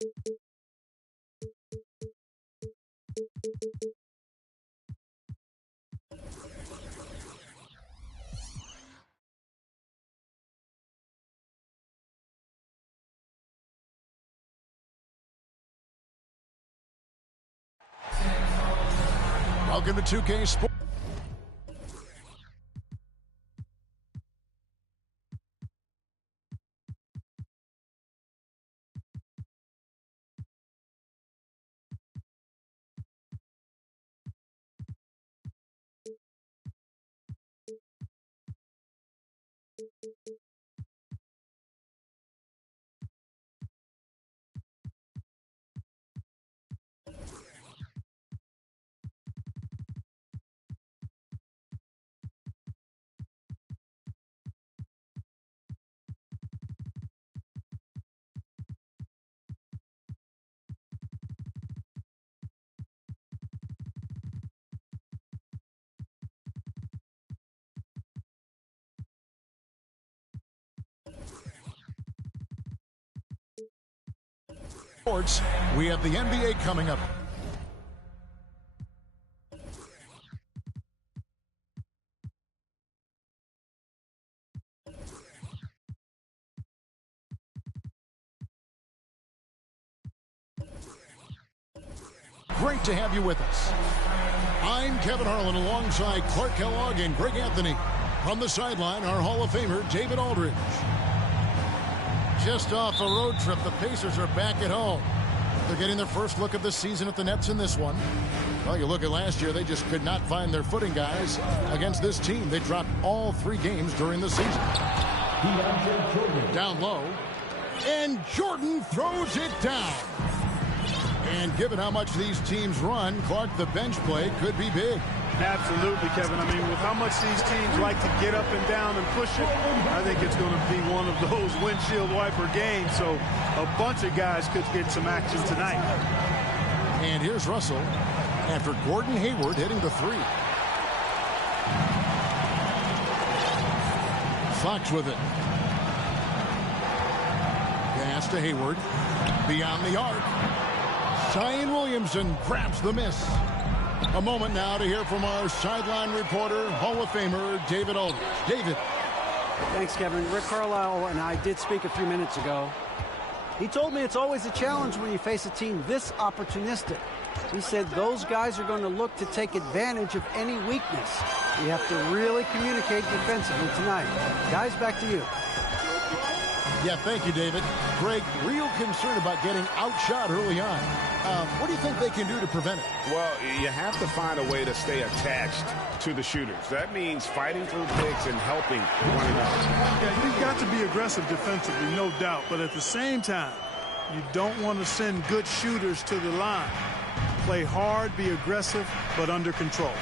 Welcome to 2K Sports. We have the NBA coming up. Great to have you with us. I'm Kevin Harlan alongside Clark Kellogg and Greg Anthony. From the sideline, our Hall of Famer, David Aldridge. Just off a road trip, the Pacers are back at home. They're getting their first look of the season at the Nets in this one. Well, you look at last year, they just could not find their footing, guys. Against this team, they dropped all 3 games during the season. Down low. And Jordan throws it down. And given how much these teams run, Clark, the bench play could be big. Absolutely, Kevin. I mean, with how much these teams like to get up and down and push it, I think it's going to be one of those windshield wiper games. So a bunch of guys could get some action tonight. And here's Russell after Gordon Hayward hitting the 3. Fox with it. Pass to Hayward. Beyond the arc. Zion Williamson grabs the miss. A moment now to hear from our sideline reporter, Hall of Famer, David Aldridge. David. Thanks, Kevin. Rick Carlisle and I did speak a few minutes ago. He told me it's always a challenge when you face a team this opportunistic. He said those guys are going to look to take advantage of any weakness. You have to really communicate defensively tonight. Guys, back to you. Yeah, thank you, David. Greg, real concern about getting outshot early on. What do you think they can do to prevent it? Well, you have to find a way to stay attached to the shooters. That means fighting through picks and helping one another. Yeah, you've got to be aggressive defensively, no doubt. But at the same time, you don't want to send good shooters to the line. Play hard, be aggressive, but under control.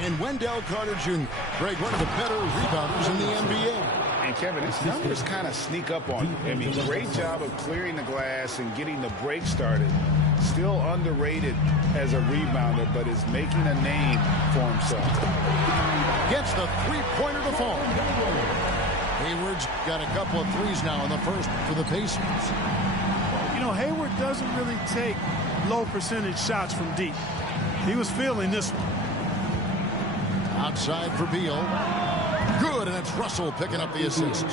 And Wendell Carter Jr., Greg, one of the better rebounders in the NBA. And, Kevin, his numbers kind of sneak up on you. I mean, great job of clearing the glass and getting the break started. Still underrated as a rebounder, but is making a name for himself. Gets the three-pointer to fall. Hayward's got a couple of threes now in the first for the Pacers. You know, Hayward doesn't really take low percentage shots from deep. He was feeling this one. Outside for Beal. Good, and it's Russell picking up the assist.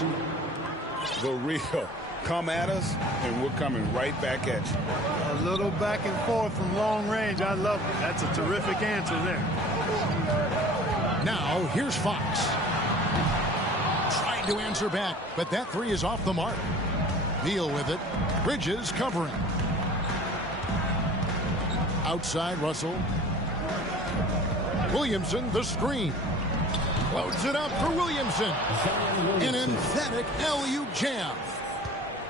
The real. Come at us, and we're coming right back at you. A little back and forth from long range. I love it. That's a terrific answer there. Now, here's Fox. Trying to answer back, but that 3 is off the mark. Beal with it. Bridges covering. Outside, Russell. Williamson, the screen. Loads it up for Williamson. An emphatic LU jam.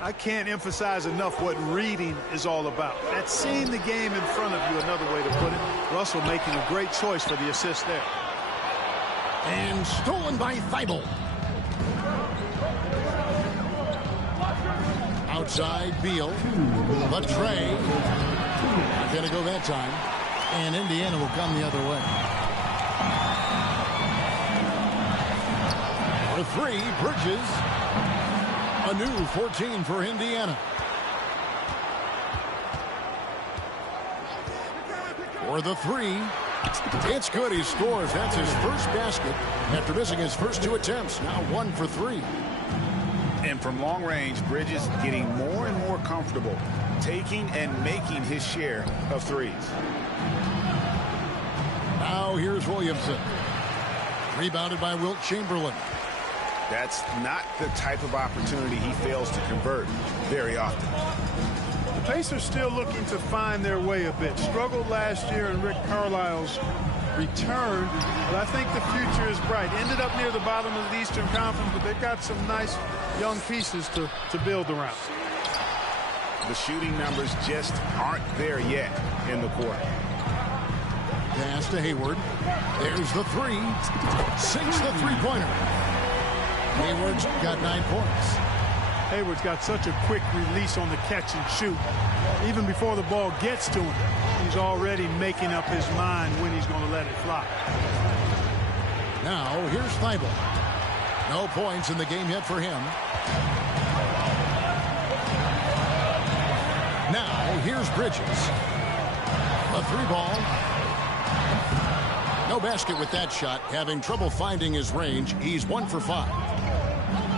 I can't emphasize enough what reading is all about. That's seeing the game in front of you, another way to put it. Russell making a great choice for the assist there. And stolen by Thibault. Outside, Beal. The tray. Not going to go that time. And Indiana will come the other way. For 3, Bridges. A new 14 for Indiana. for the three. It's good. He scores. That's his first basket after missing his first 2 attempts. Now 1 for 3. And from long range, Bridges getting more and more comfortable taking and making his share of threes. Now here's Williamson. Rebounded by Wilt Chamberlain. That's not the type of opportunity he fails to convert very often. The Pacers still looking to find their way a bit. Struggled last year in Rick Carlisle's return, but I think the future is bright. Ended up near the bottom of the Eastern Conference, but they've got some nice young pieces to build around. The shooting numbers just aren't there yet in the quarter. Pass to Hayward. There's the three. Sinks the three-pointer. Hayward's got 9 points. Hayward's got such a quick release on the catch and shoot. Even before the ball gets to him, he's already making up his mind when he's going to let it fly. Now here's Thibault. No points in the game yet for him. Now here's Bridges. A 3-ball. No basket with that shot. Having trouble finding his range. He's 1 for 5.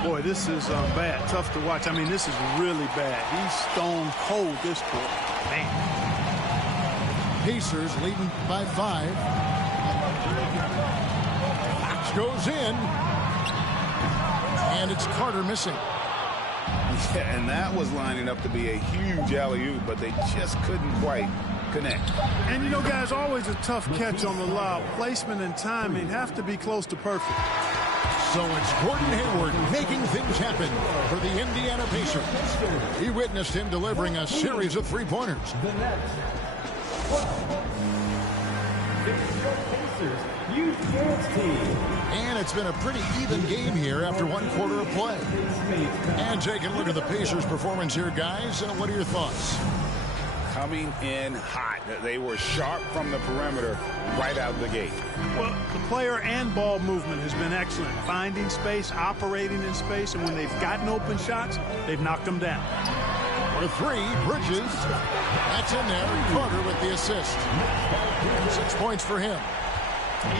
Boy, this is bad. Tough to watch. I mean, this is really bad. He's stone cold this quarter. Man. Pacers leading by 5. Fox goes in. And it's Carter missing. Yeah, and that was lining up to be a huge alley-oop, but they just couldn't quite connect. And, you know, guys, always a tough catch on the lob. Placement and timing have to be close to perfect. So it's Gordon Hayward making things happen for the Indiana Pacers. He witnessed him delivering a series of three-pointers. The Nets. Pacers Youth Dance Team. And it's been a pretty even game here after 1 quarter of play. And taking a look at the Pacers' performance here, guys. What are your thoughts? Coming in hot. They were sharp from the perimeter right out of the gate. Well, the player and ball movement has been excellent. Finding space, operating in space, and when they've gotten open shots, they've knocked them down. For 3, Bridges. That's in there. Carter with the assist. 6 points for him.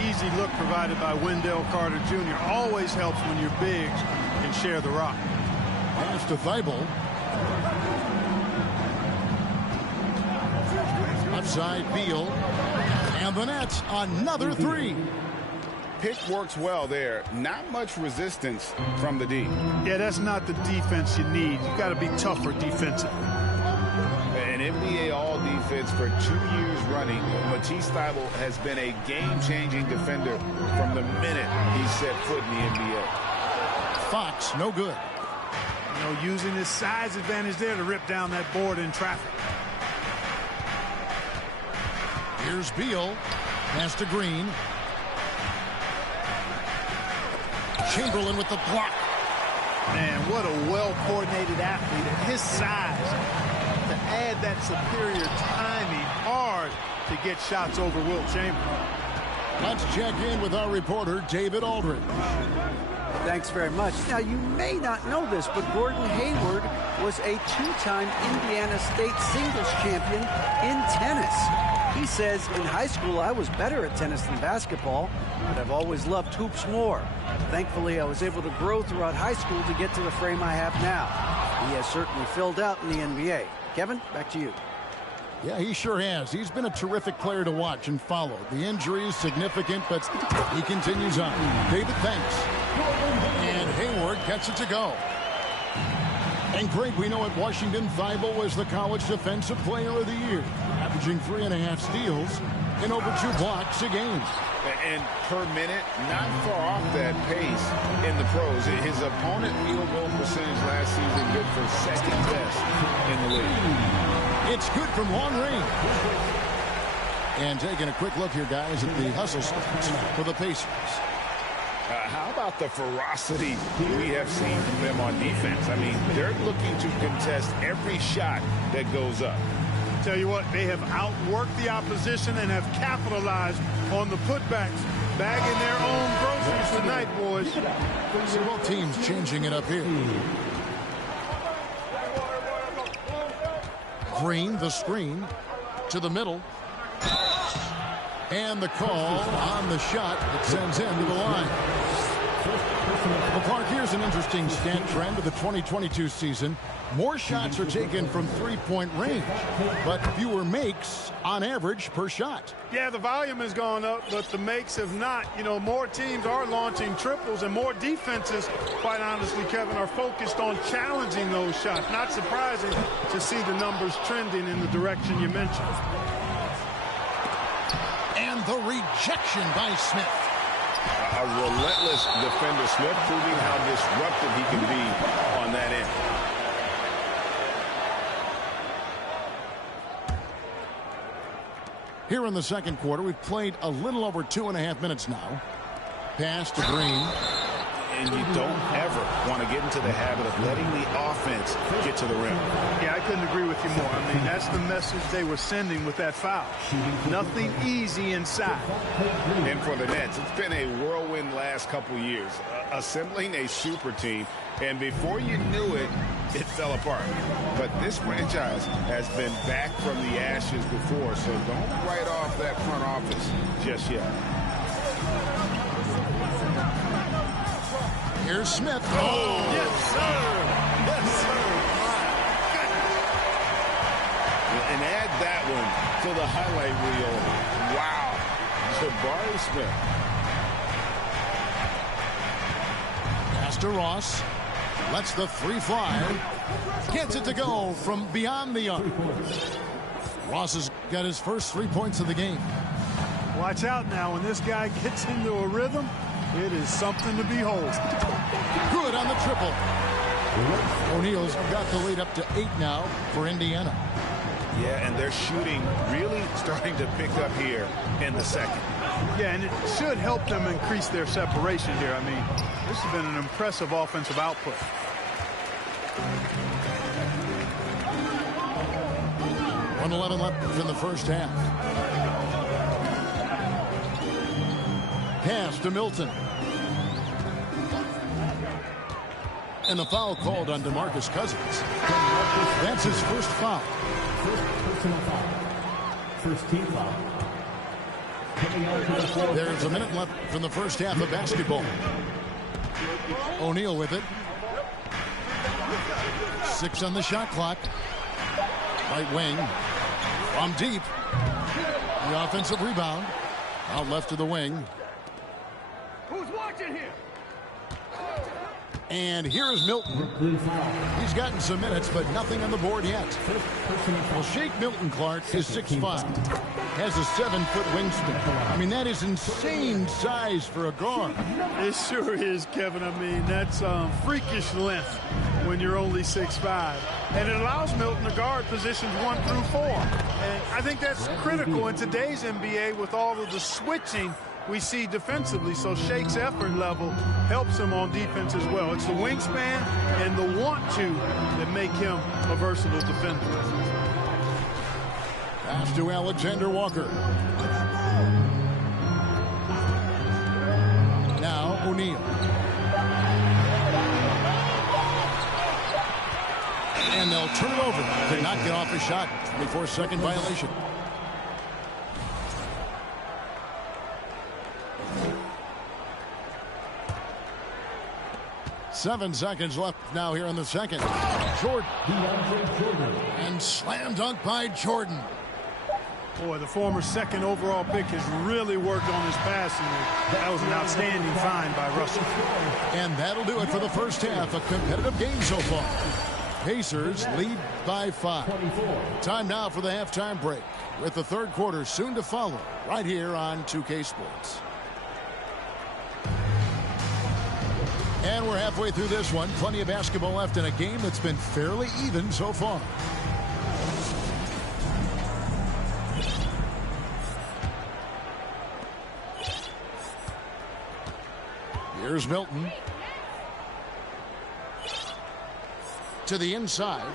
Easy look provided by Wendell Carter Jr. Always helps when your bigs can share the rock. Pass to Thibault. Outside Beal. And the Nets, another 3. Pick works well there. Not much resistance from the D. Yeah, that's not the defense you need. You got to be tougher defensively. An NBA All-Defense for 2 years running, Matisse Thybulle has been a game-changing defender from the minute he set foot in the NBA. Fox, no good. You know, using his size advantage there to rip down that board in traffic. Here's Beal. Pass to Green. Chamberlain with the block. Man, what a well-coordinated athlete at his size. To add that superior timing, hard to get shots over Wilt Chamberlain. Let's check in with our reporter, David Aldridge. Thanks very much. Now, you may not know this, but Gordon Hayward was a 2-time Indiana State singles champion in tennis. He says, in high school, I was better at tennis than basketball, but I've always loved hoops more. Thankfully, I was able to grow throughout high school to get to the frame I have now. He has certainly filled out in the NBA. Kevin, back to you. Yeah, he sure has. He's been a terrific player to watch and follow. The injury is significant, but he continues on. David, thanks. And Hayward gets it to go. And Greg, we know at Washington, Thibault was the College Defensive Player of the Year, averaging 3.5 steals and over 2 blocks a game. And per minute, not far off that pace in the pros. His opponent field goal percentage last season good for second best in the league. It's good from long range. And taking a quick look here, guys, at the hustle stats for the Pacers. How about the ferocity we have seen from them on defense? I mean, they're looking to contest every shot that goes up. Tell you what, they have outworked the opposition and have capitalized on the putbacks. Bagging their own groceries tonight, boys. So both teams changing it up here. Green, the screen, to the middle. And the call on the shot that sends him to the line. Well, Clark, here's an interesting stat trend of the 2022 season. More shots are taken from three-point range, but fewer makes on average per shot. Yeah, the volume has gone up, but the makes have not. You know, more teams are launching triples, and more defenses, quite honestly, Kevin, are focused on challenging those shots. Not surprising to see the numbers trending in the direction you mentioned. And the rejection by Smith. A relentless defender. Smith proving how disruptive he can be on that end. Here in the second quarter, we've played a little over 2.5 minutes now. Pass to Green. And you don't ever want to get into the habit of letting the offense get to the rim. Yeah, I couldn't agree with you more. I mean, that's the message they were sending with that foul. Nothing easy inside. And for the Nets, it's been a whirlwind last couple years. Assembling a super team, and before you knew it, it fell apart. But this franchise has been back from the ashes before, so don't write off that front office just yet. Here's Smith. Oh, yes, sir. Yes, sir. And add that one to the highlight reel. Wow. Jabari Smith. Pass to Ross. Lets the three fly. Gets it to go from beyond the arc. Ross has got his first 3 points of the game. Watch out now. When this guy gets into a rhythm, it is something to behold. Good on the triple. O'Neal's got the lead up to 8 now for Indiana. Yeah, and their shooting really starting to pick up here in the second. Yeah, and it should help them increase their separation here. I mean, this has been an impressive offensive output. .11 left in the first half. Pass to Milton. And the foul called on DeMarcus Cousins. That's his first foul. First personal foul. First team foul. There's a minute left from the first half of basketball. O'Neal with it. 6 on the shot clock. Right wing. From deep. The offensive rebound. Out left to the wing. Who's watching here? And here's Milton. He's gotten some minutes, but nothing on the board yet. Well, Shake Milton, Clark, is 6'5". Has a 7-foot wingspan. I mean, that is insane size for a guard. It sure is, Kevin. I mean, that's freakish length when you're only 6'5". And it allows Milton to guard positions 1 through 4. And I think that's critical in today's NBA with all of the switching we see defensively. So Shake's effort level helps him on defense as well. It's the wingspan and the want-to that make him a versatile defender. Pass to Alexander Walker. Now O'Neal. And they'll turn it over. Could not get off a shot. 24-second violation. Seven seconds left now here in the second. Jordan. And slam dunk by Jordan. Boy, the former second overall pick has really worked on his passing. That was an outstanding find by Russell. And that'll do it for the first half. A competitive game so far. Pacers lead by 5. Time now for the halftime break, with the third quarter soon to follow right here on 2K Sports. And we're halfway through this one. Plenty of basketball left in a game that's been fairly even so far. Here's Milton. To the inside.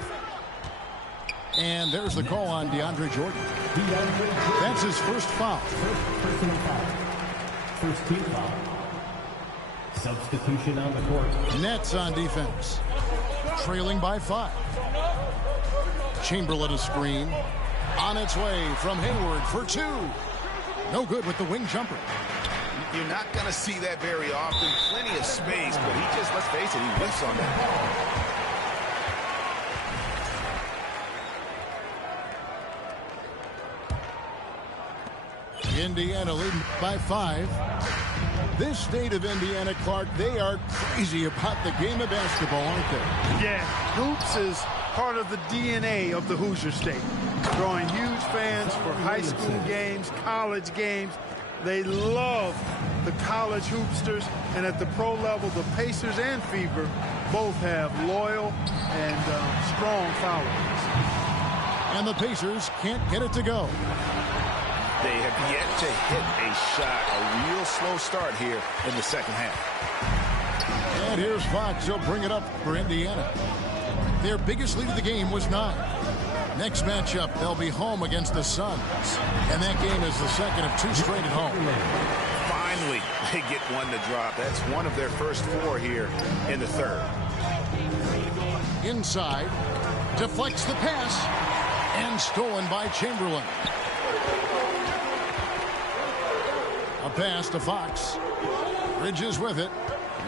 And there's the call on DeAndre Jordan. That's his first foul. First team foul. Substitution on the court. Nets on defense. Trailing by 5. Chamberlain a screen. On its way from Hayward for 2. No good with the wing jumper. You're not going to see that very often. Plenty of space, but he just, let's face it, he whiffs on that ball. Indiana leading by 5. This state of Indiana, Clark, they are crazy about the game of basketball, aren't they? Yeah, hoops is part of the DNA of the Hoosier State. Drawing huge fans for high school games, college games. They love the college hoopsters, and at the pro level, the Pacers and Fever both have loyal and strong followers. And the Pacers can't get it to go. They have yet to hit a shot, a real slow start here in the second half. And here's Fox. He'll bring it up for Indiana. Their biggest lead of the game was 9. Next matchup, they'll be home against the Suns. And that game is the second of 2 straight at home. Finally, they get one to drop. That's one of their first 4 here in the third. Inside, deflects the pass, and stolen by Chamberlain. A pass to Fox. Bridges with it.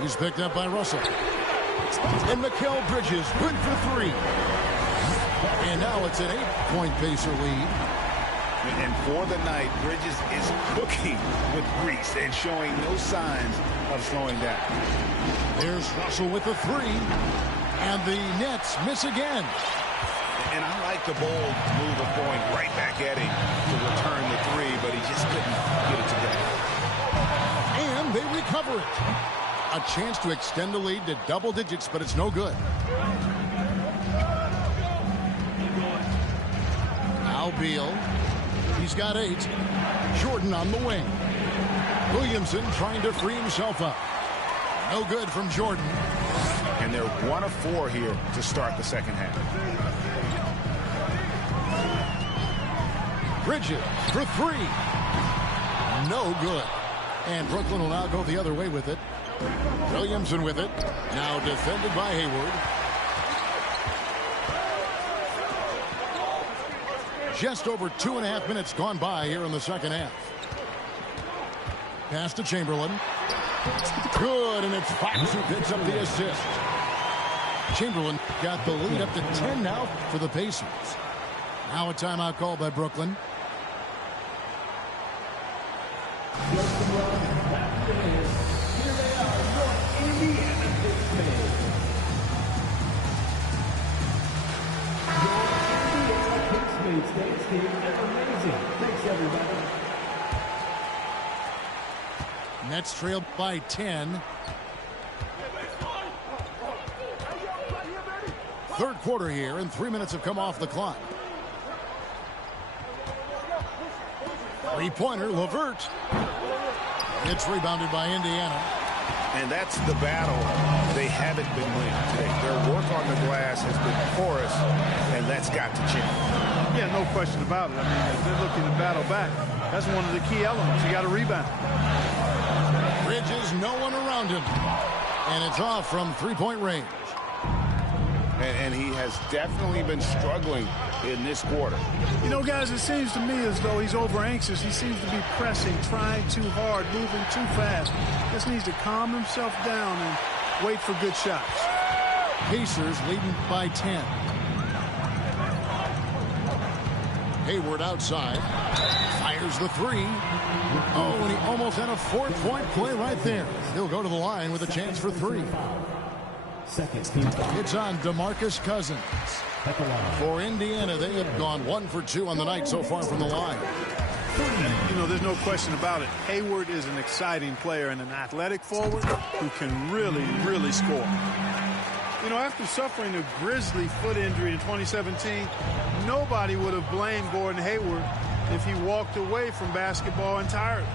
He's picked up by Russell. And Mikal Bridges, good for 3. And now it's an 8-point Pacer lead. And for the night, Bridges is cooking with grease and showing no signs of slowing down. There's Russell with the 3. And the Nets miss again. And I like the bold move of going right back at him to return the 3, but he just couldn't get it together. And they recover it. A chance to extend the lead to double digits, but it's no good. Now Beal. He's got 8. Jordan on the wing. Williamson trying to free himself up. No good from Jordan. And they're 1 of 4 here to start the second half. Bridges for 3. No good. And Brooklyn will now go the other way with it. Williamson with it. Now defended by Hayward. Just over 2.5 minutes gone by here in the second half. Pass to Chamberlain. Good, and it's Fox who picks up the assist. Chamberlain got the lead up to 10 now for the Pacers. Now a timeout called by Brooklyn. Thanks, everybody. Nets trailed by 10. Third quarter here, and 3 minutes have come off the clock. Three-pointer, LeVert. It's rebounded by Indiana. And that's the battle they haven't been winning today. Their work on the glass has been porous, and that's got to change. Yeah, no question about it. I mean, if they're looking to battle back, that's one of the key elements. You got to rebound. Bridges, no one around him. And it's off from three-point range. And he has definitely been struggling in this quarter. You know, guys, it seems to me as though he's over anxious. He seems to be pressing, trying too hard, moving too fast. Just needs to calm himself down and wait for good shots. Pacers leading by 10. Hayward outside. Fires the 3. Oh, and he almost had a 4-point play right there. He'll go to the line with a chance for 3. Second team foul. It's on DeMarcus Cousins. At the line. For Indiana, they have gone 1 for 2 on the night so far from the line. You know, there's no question about it. Hayward is an exciting player and an athletic forward who can really, really score. You know, after suffering a grisly foot injury in 2017, nobody would have blamed Gordon Hayward if he walked away from basketball entirely.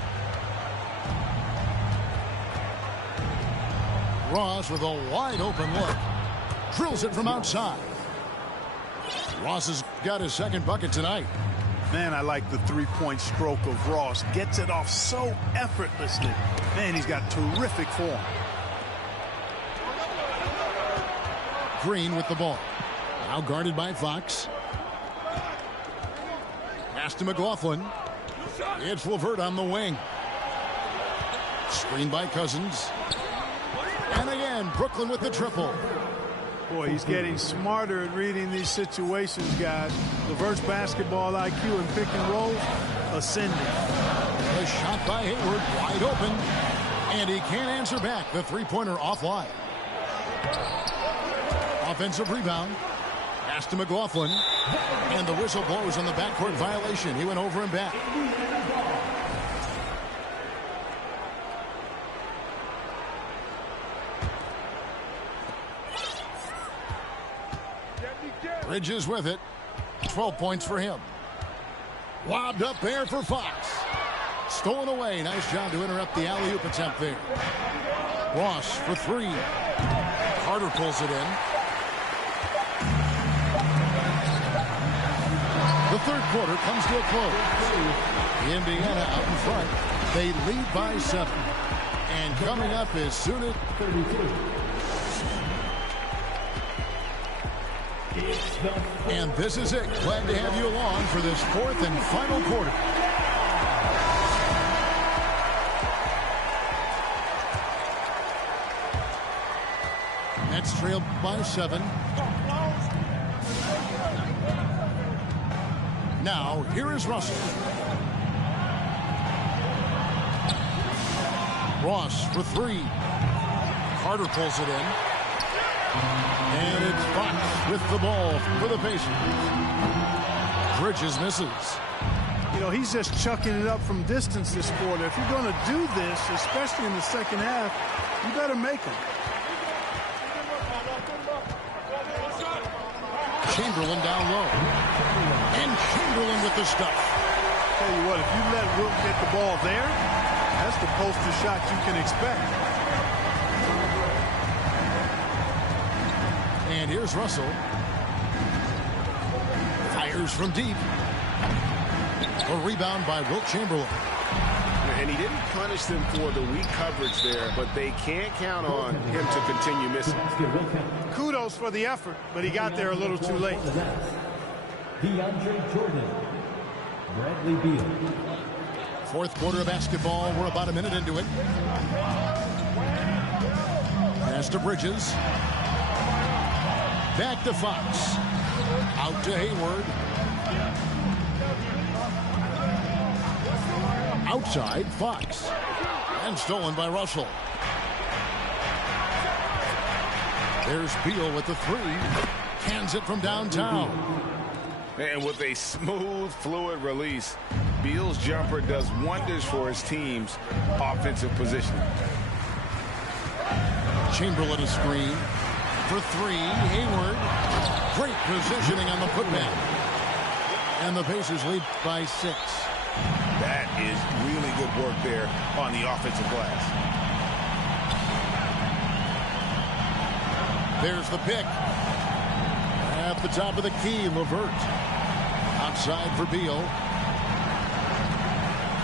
Ross with a wide open look. Drills it from outside. Ross has got his second bucket tonight. Man, I like the three-point stroke of Ross. Gets it off so effortlessly. Man, he's got terrific form. Green with the ball. Now guarded by Fox. Pass to McLaughlin. It's LeVert on the wing. Screen by Cousins. And again, Brooklyn with the triple. Boy, he's getting smarter at reading these situations, guys. LeVert's basketball IQ and pick and rolls ascending. The shot by Hayward, wide open. And he can't answer back. The three-pointer offline. Offensive rebound. Pass to McLaughlin. And the whistle blows on the backcourt violation. He went over and back. Bridges with it. 12 points for him. Lobbed up there for Fox. Stolen away. Nice job to interrupt the alley-oop attempt there. Ross for three. Carter pulls it in. The third quarter comes to a close. Indiana out in front. They lead by 7. And coming up is soon as 32. And this is it. Glad to have you along for this fourth and final quarter. Nets trailed by 7. Now, here is Russell. Ross for three. Carter pulls it in. And it's Fox with the ball for the Pacers. Bridges misses. You know, he's just chucking it up from distance this quarter. If you're going to do this, especially in the second half, you better make them. Chamberlain down low. And Chamberlain with the stuff. Tell you what, if you let Wilt get the ball there, that's the poster shot you can expect. And here's Russell. Fires from deep. A rebound by Wilt Chamberlain. And he didn't punish them for the weak coverage there, but they can't count on him to continue missing. Kudos for the effort, but he got there a little too late. DeAndre Jordan. Bradley Beal. Fourth quarter of basketball. We're about a minute into it. Pass to Bridges. Back to Fox. Out to Hayward. Outside, Fox. And stolen by Russell. There's Beal with the three. Cans it from downtown. And with a smooth, fluid release, Beal's jumper does wonders for his team's offensive positioning. Chamberlain a screen. For three, Hayward. Great positioning on the putback. And the Pacers lead by 6. That is really good work there on the offensive glass. There's the pick. At the top of the key, LeVert. Outside for Beal.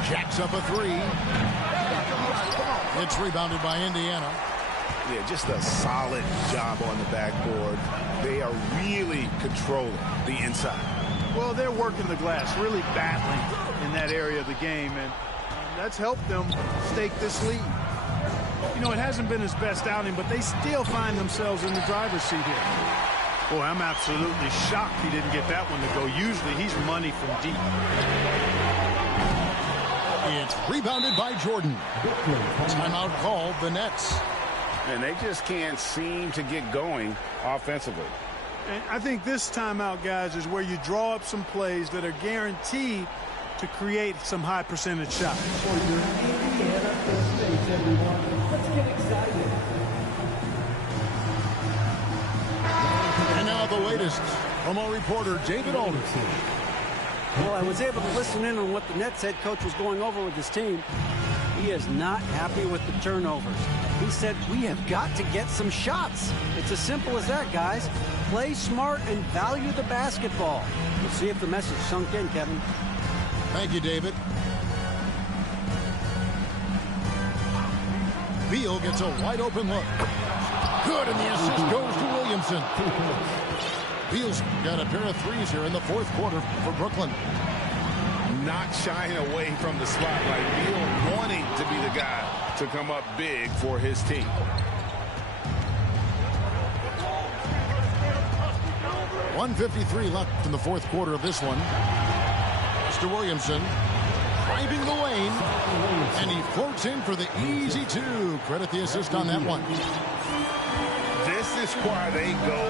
Jacks up a three. It's rebounded by Indiana. Yeah, just a solid job on the backboard. They are really controlling the inside. Well, they're working the glass, really battling in that area of the game, and that's helped them stake this lead. You know, it hasn't been his best outing, but they still find themselves in the driver's seat here. Boy, I'm absolutely shocked he didn't get that one to go. Usually he's money from deep. It's rebounded by Jordan. Timeout called, the Nets. And they just can't seem to get going offensively. And I think this timeout, guys, is where you draw up some plays that are guaranteed to create some high percentage shots. For your Indiana State, everyone. Let's get excited. And now the latest from our reporter, David Alderson. Well, I was able to listen in on what the Nets head coach was going over with his team. He is not happy with the turnovers. He said, we have got to get some shots. It's as simple as that, guys. Play smart and value the basketball. We'll see if the message sunk in, Kevin. Thank you, David. Beal gets a wide open look. Good, and the assist goes to Williamson. Beal's got a pair of threes here in the fourth quarter for Brooklyn. not shying away from the spotlight. Beal wanting to be the guy to come up big for his team. .153 left in the fourth quarter of this one. Mr. Williamson driving the lane, and he floats in for the easy two. Credit the assist on that one. This is why they go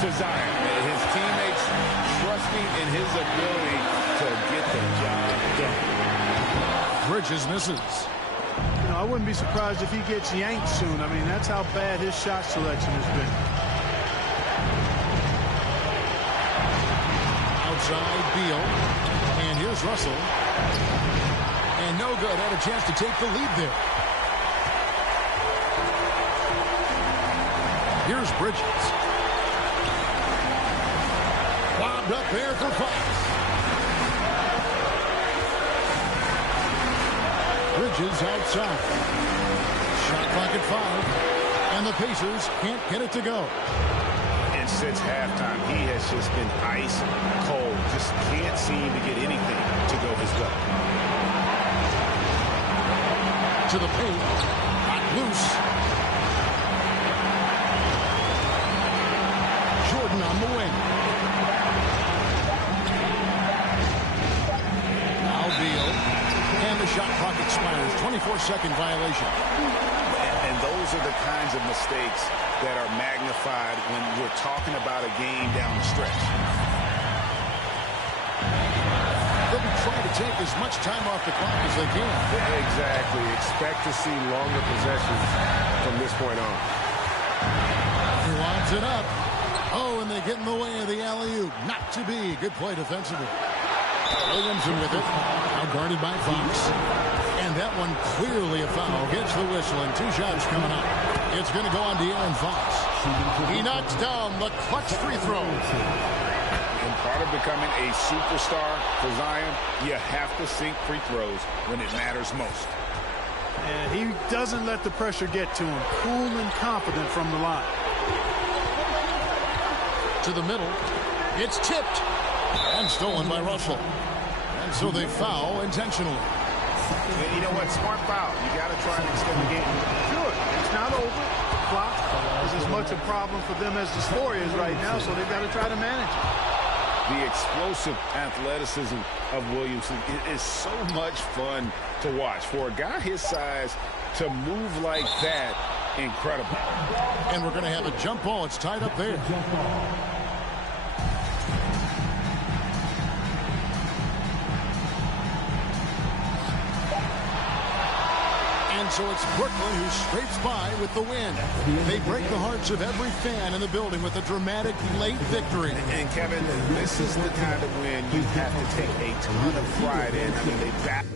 to Zion. His teammates trusting in his ability to get the job done. Bridges misses. You know, I wouldn't be surprised if he gets yanked soon. I mean, that's how bad his shot selection has been. Outside Beal, and here's Russell. And no good. Had a chance to take the lead there. Here's Bridges. Lobbed up there for Fox. Bridges outside. Shot clock at 5. And the Pacers can't get it to go. And since halftime, he has just been ice cold. Just can't seem to get anything to go his way. To the paint. Got loose. Jordan on the wing. Now Beal. And the shot clock expires. 24-second violation. And those are the kinds of mistakes that are magnified when we're talking about a game down the stretch. They'll be trying to take as much time off the clock as they can. Exactly. Expect to see longer possessions from this point on. He lobs it up. Oh, and they get in the way of the alley-oop. Not to be. Good play defensively. Williamson with it. Now guarded by Fox. And that one clearly a foul. Gets the whistle, and 2 shots coming up. It's going to go on De'Aaron Fox. He knocks down the clutch free throw. And part of becoming a superstar for Zion, you have to sink free throws when it matters most. And he doesn't let the pressure get to him. Cool and confident from the line. To the middle. It's tipped. And stolen by Russell. And so they foul intentionally. And you know what? Smart foul. You got to try and extend the game. Sure. It's not over. The clock is as much a problem for them as the score is right now, so they've got to try to manage it. The explosive athleticism of Williamson is so much fun to watch. For a guy his size to move like that, incredible. And we're going to have a jump ball. It's tied up there. And so it's Brooklyn who scrapes by with the win. They break the hearts of every fan in the building with a dramatic late victory. And Kevin, this is the kind of win you have to take a ton of pride in. I mean, they back.